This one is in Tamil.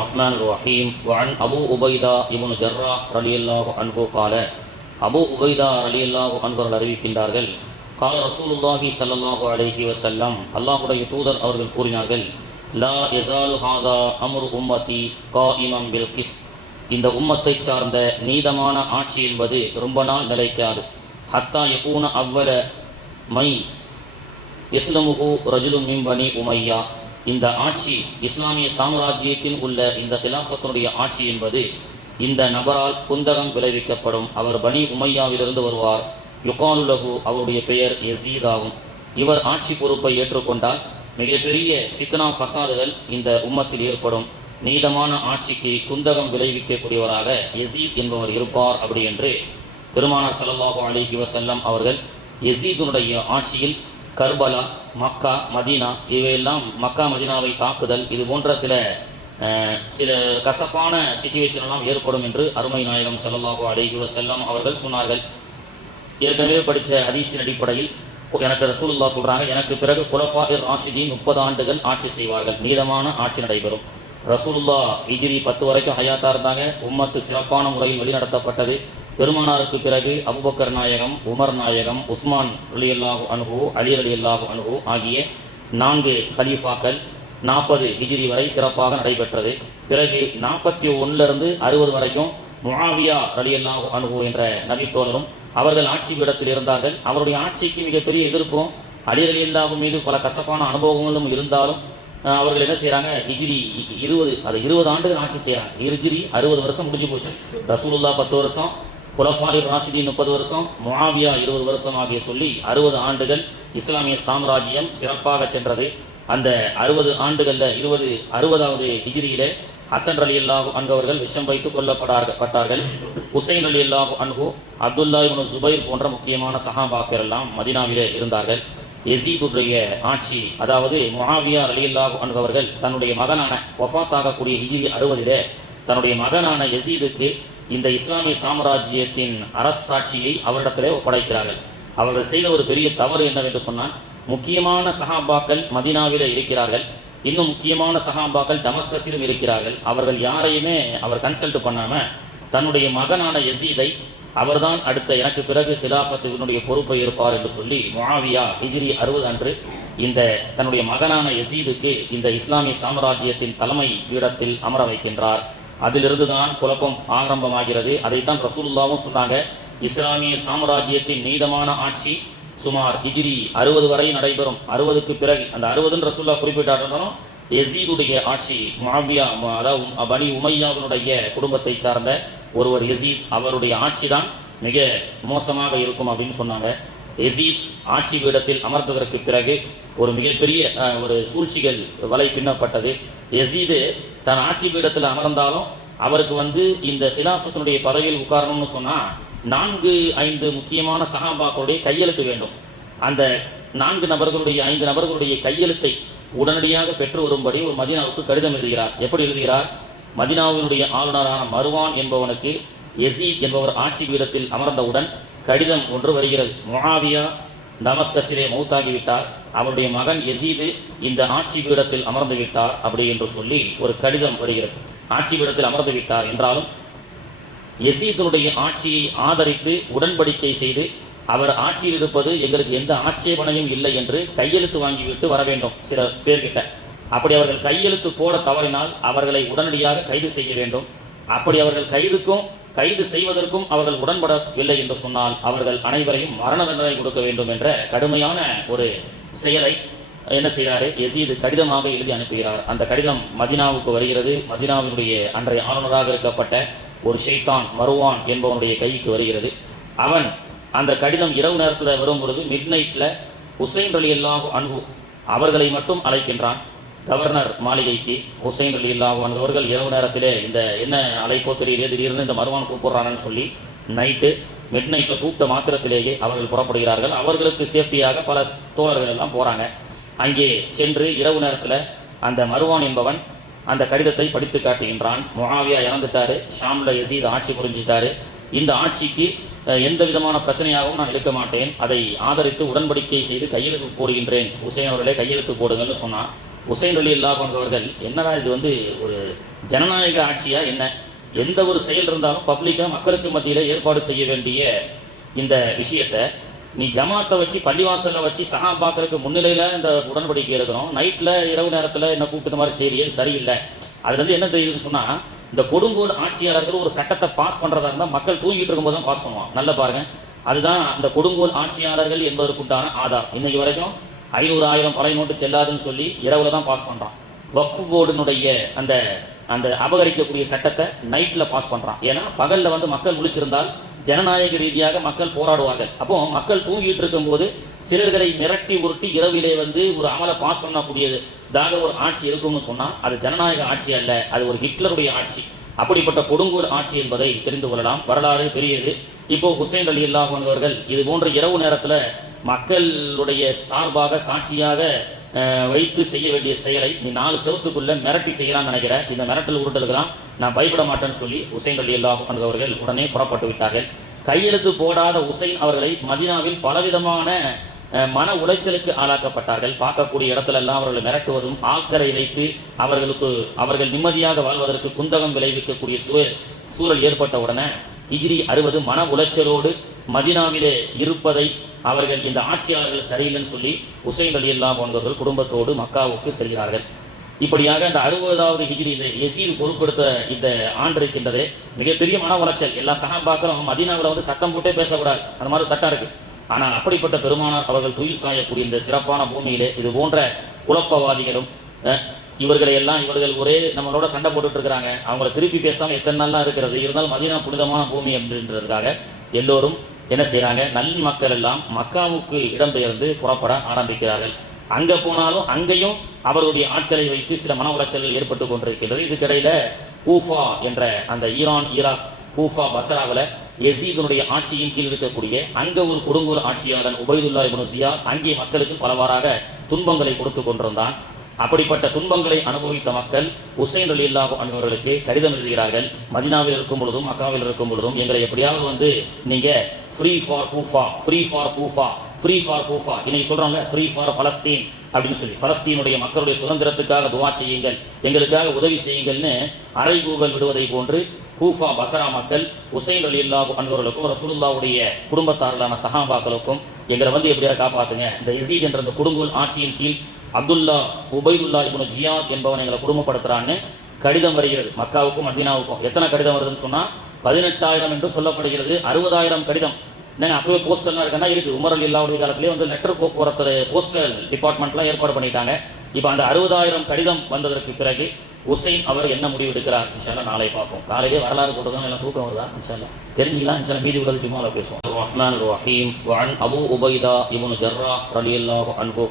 الرحمن الرحيم وعن أبو عبيدة بن جراح رضي الله عنه قال அபு உபைதா அலி அல்லாஹ் அன்பர்கள் அறிவிக்கின்றார்கள் கால ரசூலுல்லாஹி ஸல்லல்லாஹு அலைஹி வஸல்லம் அல்லாஹ்வுடைய தூதர் அவர்கள் கூறினார்கள் லா யஸாலு ஹாதா அம்ரு உம்மதி காயிமம் பில் கிஸ் இந்த உம்மத்தை சார்ந்த நீதமான ஆட்சி என்பது ரொம்ப நாள் நிலைக்காது ஹத்தா யகூன அவ்வல மை இஸ்லமுகு ரஜுலும் மின் பனி உமையா இந்த ஆட்சி இஸ்லாமிய சாம்ராஜ்யத்தின் உள்ள இந்த ஹிலாஃபத்தினுடைய ஆட்சி என்பது இந்த நபரால் குந்தகம் விளைவிக்கப்படும். அவர் பனி உமையாவிலிருந்து வருவார். யுகாலுலகு அவருடைய பெயர் யசீத் ஆகும். இவர் ஆட்சி பொறுப்பை ஏற்றுக்கொண்டால் மிகப்பெரிய ஃபித்னா ஃபசாதுகள் இந்த உம்மத்தில் ஏற்படும். நீதமான ஆட்சிக்கு குந்தகம் விளைவிக்கக்கூடியவராக யசீத் என்பவர் இருப்பார் அப்படி என்று பெருமானார் ஸல்லல்லாஹு அலிஹி வசல்லம் அவர்கள் யசீதுனுடைய ஆட்சியில் கர்பலா மக்கா மதீனா இவையெல்லாம் மக்கா மதீனாவை தாக்குதல். இது போன்ற சில சில கசப்பான சுச்சுவேஷன் எல்லாம் ஏற்படும் என்று அருமை நாயகம் ஸல்லல்லாஹு அலைஹி செல்லம் அவர்கள் சொன்னார்கள். ஏற்கனவே படித்த ஹதீஸின் அடிப்படையில் எனக்கு ரசூலுல்லா சொல்கிறாங்க எனக்கு பிறகு குலஃபா இர் ராஷிதீன் முப்பது ஆண்டுகள் ஆட்சி செய்வார்கள். நீதமான ஆட்சி நடைபெறும். ரசூலுல்லா இஜிரி பத்து வரைக்கும் ஹயாத்தா இருந்தாங்க. உம்மத்து சிறப்பான முறையில் வழிநடத்தப்பட்டது. பெருமானாருக்கு பிறகு அபுபக்கர் நாயகம் உமர் நாயகம் உஸ்மான் அலி அல்லாஹு அனுகு அலி அலி அல்லாஹு அனுகு ஆகிய நான்கு ஹலீஃபாக்கள் நாற்பது ஹிஜிரி வரை சிறப்பாக நடைபெற்றது. பிறகு நாற்பத்தி ஒன்றிலிருந்து அறுபது வரைக்கும் முஹாவியா அலி அல்லாஹு அன்ஹு என்ற நபித்தோழரும் அவர்கள் ஆட்சி பீடத்தில் இருந்தார்கள். அவருடைய ஆட்சிக்கு மிகப்பெரிய எதிர்ப்பும் அலி ரலியல்லாஹு மீது பல கசப்பான அனுபவங்களும் இருந்தாலும் அவர்கள் என்ன செய்கிறாங்க ஹிஜிரி இருபது அது இருபது ஆண்டுகள் ஆட்சி செய்கிறாங்க ஹிஜிரி அறுபது வருஷம் முடிஞ்சு போச்சு. ரசூலுல்லா பத்து வருஷம் குலஃபாரி ராஷிதி முப்பது வருஷம் முவாவியா இருபது வருஷம் ஆகிய சொல்லி அறுபது ஆண்டுகள் இஸ்லாமிய சாம்ராஜ்யம் சிறப்பாக சென்றது. அந்த அறுபது ஆண்டுகளில் இருபது அறுபதாவது ஹிஜ்ரியிலே ஹசன் அலி அல்லாஹ் அன்பவர்கள் விஷம் வைத்து கொல்லப்படார்கள் பட்டார்கள். ஹுசைன் அலி அல்லாஹ் அன்பு அப்துல்லா இப்னு ஜுபைர் போன்ற முக்கியமான சஹாபாக்கள் எல்லாம் மதீனாவிலே இருந்தார்கள். எசீபுடைய ஆட்சி அதாவது முஆவியா அலி அல்லாஹ் அன்பவர்கள் தன்னுடைய மகனான ஒஃபாத் ஆகக்கூடிய ஹிஜ்ரி அறுபதிலே தன்னுடைய மகனான எசீதுக்கு இந்த இஸ்லாமிய சாம்ராஜ்யத்தின் அரசாட்சியை அவரிடத்திலே ஒப்படைக்கிறார்கள். அவர்கள் செய்த ஒரு பெரிய தவறு என்னவென்று சொன்னால் முக்கியமான சஹாபாக்கள் மதீனாவிலே இருக்கிறார்கள். இன்னும் முக்கியமான சஹாபாக்கள் டமஸ்கஸிலும் இருக்கிறார்கள். அவர்கள் யாரையுமே அவர் கன்சல்ட் பண்ணாமல் தன்னுடைய மகனான எசீதை அவர்தான் அடுத்த எனக்கு பிறகு ஹிலாஃபத்தினுடைய பொறுப்பை இருப்பார் என்று சொல்லி மாவியா ஹிஜ்ரி அறுபது அன்று இந்த தன்னுடைய மகனான எசீதுக்கு இந்த இஸ்லாமிய சாம்ராஜ்யத்தின் தலைமை பீடத்தில் அமர வைக்கின்றார். அதிலிருந்து தான் குழப்பம் ஆரம்பமாகிறது. அதைத்தான் ரசூலுல்லாவும் சொன்னாங்க. இஸ்லாமிய சாம்ராஜ்யத்தின் நீதமான ஆட்சி சுமார் ஹிஜ்ரி அறுபது வரை நடைபெறும். அறுபதுக்கு பிறகு அந்த அறுபதுன்னு ரசூல்லா குறிப்பிட்டாலும் எசீதுடைய ஆட்சி மாவியா அதாவது பனி உமையாவினுடைய குடும்பத்தை சார்ந்த ஒருவர் எசீத் அவருடைய ஆட்சி தான் மிக மோசமாக இருக்கும் அப்படின்னு சொன்னாங்க. எசீத் ஆட்சி பீடத்தில் அமர்ந்ததற்கு பிறகு ஒரு மிகப்பெரிய ஒரு சூழ்ச்சிகள் வலை பின்னப்பட்டது. எசீது தன் ஆட்சி பீடத்தில் அமர்ந்தாலும் அவருக்கு வந்து இந்த ஹிலாஃபத்தினுடைய பதவியில் உட்காரணும்னு சொன்னால் நான்கு ஐந்து முக்கியமான சகாபாக்களுடைய கையெழுத்து வேண்டும். அந்த நான்கு நபர்களுடைய ஐந்து நபர்களுடைய கையெழுத்தை உடனடியாக பெற்று வரும்படி ஒரு மதீனாவுக்கு கடிதம் எழுதுகிறார். எப்படி எழுதுகிறார்? மதினாவினுடைய ஆளுநரான மருவான் என்பவனுக்கு எசி என்பவர் ஆட்சி பீடத்தில் அமர்ந்தவுடன் கடிதம் ஒன்று வருகிறது. முஆவியா தமஸ்கஸிலே மௌத்தாகிவிட்டார். அவருடைய மகன் எசீது இந்த ஆட்சி பீடத்தில் அமர்ந்து விட்டார் அப்படி என்று சொல்லி ஒரு கடிதம் வருகிறது. ஆட்சி பீடத்தில் அமர்ந்து விட்டார் என்றாலும் எசீதனுடைய ஆட்சியை ஆதரித்து உடன்படிக்கை செய்து அவர் ஆட்சியில் இருப்பது எங்களுக்கு எந்த ஆட்சேபனையும் இல்லை என்று கையெழுத்து வாங்கிவிட்டு வர வேண்டும் சில பேர்கிட்ட. அப்படி அவர்கள் கையெழுத்து போட தவறினால் அவர்களை உடனடியாக கைது செய்ய வேண்டும். அப்படி அவர்கள் கைதுக்கும் கைது செய்வதற்கும் அவர்கள் உடன்படவில்லை என்று சொன்னால் அவர்கள் அனைவரையும் மரண தண்டனை கொடுக்க வேண்டும் என்ற கடுமையான ஒரு செயலை என்ன செய்கிறாரு எசீது கடிதமாக எழுதி அனுப்புகிறார். அந்த கடிதம் மதினாவுக்கு வருகிறது. மதினாவினுடைய அன்றைய ஆளுநராக இருக்கப்பட்ட ஒரு ஷைத்தான் மருவான் என்பவனுடைய கைக்கு வருகிறது. அவன் அந்த கடிதம் இரவு நேரத்தில் வரும் பொழுது மிட் நைட்டில் ஹுசைன் அலி அல்லாஹு அன்ஹு அவர்களை மட்டும் அழைக்கின்றான். கவர்னர் மாளிகைக்கு ஹுசைன் அலி அல்லாஹு அன்ஹு அவர்கள் இரவு நேரத்திலே இந்த என்ன அழைப்போ தெரியலையே திடீர்னு இந்த மருவான் கூப்பிடுறானு சொல்லி நைட்டு மிட் நைட்டில் கூப்பிட்ட மாத்திரத்திலேயே அவர்கள் புறப்படுகிறார்கள். அவர்களுக்கு சேஃப்டியாக பல தோழர்கள் எல்லாம் போகிறாங்க அங்கே சென்று இரவு நேரத்தில் அந்த மருவான் என்பவன் அந்த கடிதத்தை படித்து காட்டுகின்றான். முஆவியா இறந்துட்டாரு. ஷாம்ல யசீத் ஆட்சி புரிஞ்சிட்டாரு. இந்த ஆட்சிக்கு எந்த விதமான பிரச்சனையாகவும் நான் எடுக்க மாட்டேன். அதை ஆதரித்து உடன்படிக்கை செய்து கையெழுத்து போடுகின்றேன். ஹுசைன் அவர்களே கையெழுத்து போடுங்கன்னு சொன்னான். உசைன் அலி இல்லா போன்றவர்கள் என்னடா இது வந்து ஒரு ஜனநாயக ஆட்சியா? என்ன? எந்த ஒரு செயல் இருந்தாலும் பப்ளிக்காக மக்களுக்கு மத்தியில் ஏற்பாடு செய்ய வேண்டிய இந்த விஷயத்தை நீ ஜமாத்தை வச்சு பள்ளிவாசலில் வச்சு சகாபாக்களுக்கு முன்னிலையில் இந்த உடன்படிக்கை இருக்கிறோம் நைட்டில் இரவு நேரத்தில் என்ன கூப்பிட்டு இந்த மாதிரி செய்தியே சரியில்லை. அதுலேருந்து என்ன தெரியுதுன்னு சொன்னால் இந்த கொடுங்கோல் ஆட்சியாளர்கள் ஒரு சட்டத்தை பாஸ் பண்ணுறதா இருந்தால் மக்கள் தூங்கிட்டு இருக்கும்போது தான் பாஸ் பண்ணுவான் நல்லா பாருங்கள் அதுதான் அந்த கொடுங்கோல் ஆட்சியாளர்கள் என்பதற்குண்டான ஆதார் இன்னைக்கு வரைக்கும் ஐநூறு ஆயிரம் பழைய நோட்டு செல்லாதுன்னு சொல்லி இரவில் தான் பாஸ் பண்ணுறான் வக்ஃபு போர்டினுடைய அந்த அந்த அபகரிக்கக்கூடிய சட்டத்தை நைட்டில் பாஸ் பண்ணுறான் ஏன்னா பகலில் வந்து மக்கள் முழிச்சிருந்தால் ஜனநாயக ரீதியாக மக்கள் போராடுவார்கள். அப்போ மக்கள் தூங்கிட்டு இருக்கும்போது சிலர்களை மிரட்டி உருட்டி இரவிலே வந்து ஒரு அமலை பாஸ் பண்ணக்கூடியதாக ஒரு ஆட்சி இருக்கும்னு சொன்னால் அது ஜனநாயக ஆட்சி அல்ல அது ஒரு ஹிட்லருடைய ஆட்சி. அப்படிப்பட்ட கொடுங்கோல் ஆட்சி என்பதை தெரிந்து கொள்ளலாம். வரலாறு பெரியது. இப்போ ஹுசைன் அலி அல்லாஹ் அவர்கள் இது போன்ற இரவு நேரத்தில் மக்களுடைய சார்பாக சாட்சியாக வைத்து செய்ய வேண்டிய செயலை நீ நாலு செவத்துக்குள்ள மிரட்டி செய்யலாம்னு நினைக்கிற இந்த மிரட்டல் உருட்டலுக்கெல்லாம் நான் பயப்பட மாட்டேன்னு சொல்லி உசைன் அலி அல்லாஹ் அவர்கள் உடனே புறப்பட்டு விட்டார்கள். கையெழுத்து போடாத உசைன் அவர்களை மதினாவில் பலவிதமான மன உளைச்சலுக்கு ஆளாக்கப்பட்டார்கள். பார்க்கக்கூடிய இடத்துல எல்லாம் அவர்களை மிரட்டுவதும் ஆக்கரை வைத்து அவர்களுக்கு அவர்கள் நிம்மதியாக வாழ்வதற்கு குந்தகம் விளைவிக்கக்கூடிய சூழல் சூழல் ஏற்பட்ட உடனே ஹிஜ்ரி அறுபது மன உளைச்சலோடு மதினாவிலே இருப்பதை அவர்கள் இந்த ஆட்சியாளர்கள் சரியில்லைன்னு சொல்லி உசைன் அலி அல்லா போன்றவர்கள் குடும்பத்தோடு மக்காவுக்கு செல்கிறார்கள். இப்படியாக அந்த அறுபதாவது ஹிஜிரி இந்த எசீர் பொருட்படுத்த இந்த ஆண்டு இருக்கின்றதே மிகப்பெரிய மன உளைச்சல். எல்லா சகாபாக்களும் மதீனாவில் வந்து சத்தம் போட்டே பேசக்கூடாது. அந்த மாதிரி சட்டம் இருக்குது ஆனால் அப்படிப்பட்ட பெருமானார் அவர்கள் துயில் சாயக்கூடிய இந்த சிறப்பான பூமியிலே இது போன்ற குழப்பவாதிகளும் இவர்களை எல்லாம் இவர்கள் ஒரே நம்மளோட சண்டை போட்டுட்டு இருக்கிறாங்க. அவங்கள திருப்பி பேசாமல் எத்தனை நாள்லாம் இருக்கிறது? இருந்தாலும் மதீனா புனிதமான பூமி அப்படின்றதுக்காக எல்லோரும் என்ன செய்கிறாங்க நல்ல மக்கள் எல்லாம் மக்காவுக்கு இடம்பெயர்ந்து புறப்பட ஆரம்பிக்கிறார்கள். அங்கே போனாலும் அங்கேயும் அவருடைய ஆட்களை வைத்து சில மன உளைச்சல்கள் ஏற்பட்டு கொண்டிருக்கின்றது. இதுக்கிடையில் கூஃபா என்ற அந்த ஈரான் ஈராக் கூஃபா பசராவில் எசீதனுடைய ஆட்சியின் கீழ் இருக்கக்கூடிய அங்கே ஒரு கொடுங்கூர் ஆட்சியாளன் உபயதுல்லா இப்னு அங்கே மக்களுக்கு பலவாறாக துன்பங்களை கொடுத்து கொண்டிருந்தான். அப்படிப்பட்ட துன்பங்களை அனுபவித்த மக்கள் உசைன் அலி அல்லாஹ் அவர்களுக்கு கடிதம் எழுதுகிறார்கள். மதினாவில் இருக்கும் பொழுதும் மக்காவில் இருக்கும் பொழுதும் எங்களை எப்படியாவது வந்து நீங்கள் free for Kufa free for Kufa free for Kufa இன்னைக்கு சொல்கிறாங்க ஃப்ரீ ஃபார் ஃபலஸ்தீன் அப்படின்னு சொல்லி. ஃபலஸ்தீனுடைய மக்களுடைய சுதந்திரத்துக்காக துவா செய்யுங்கள் எங்களுக்காக உதவி செய்யுங்கள்னு அறைகூவல் விடுவதை போன்று கூஃபா பசரா மக்கள் உசைன் அலி இல்லா அன்பர்களுக்கும் ரசூலுல்லாவுடைய குடும்பத்தார்களான சஹாபாக்களுக்கும் எங்களை வந்து எப்படியா காப்பாற்றுங்க இந்த எசீத் என்ற இந்த கொடுங்கோல் ஆட்சியின் கீழ் அப்துல்லா உபைதுல்லா இப்னு ஜியாத் என்பவன் எங்களை குடும்பப்படுத்துகிறான்னு கடிதம் வருகிறது. மக்காவுக்கும் மதினாவுக்கும். எத்தனை கடிதம் வருதுன்னு சொன்னால் பதினெட்டாயிரம் என்று சொல்லப்படுகிறது. அறுபதாயிரம் கடிதம். என்னங்க அப்பவே போஸ்டல்லாம் இருக்குன்னா இருக்கு. உமரல் இல்லாவுடைய காலத்திலே வந்து லெட்டர் போக்குவரத்து போஸ்டல் டிபார்ட்மெண்ட்லாம் ஏற்பாடு பண்ணிட்டாங்க. இப்போ அந்த அறுபதாயிரம் கடிதம் வந்ததற்கு பிறகு உசைன் அவர் என்ன முடிவு எடுக்கிறார்? இன்ஷால்லாம் நாளை பார்ப்போம். காலையிலே வரலாறு சொல்றதும் எல்லாம் தூக்கம் வருதா? இன்ஷால்லாம் தெரிஞ்சுக்கலாம். இன்ஷால்லா மீதி உள்ளது சும்மாவில் பேசுவோம். ரஹ்மான் ரஹீம். வன் அபு உபைதா இவனு ஜர்ரா ரலியல்லாஹு அன்ஹு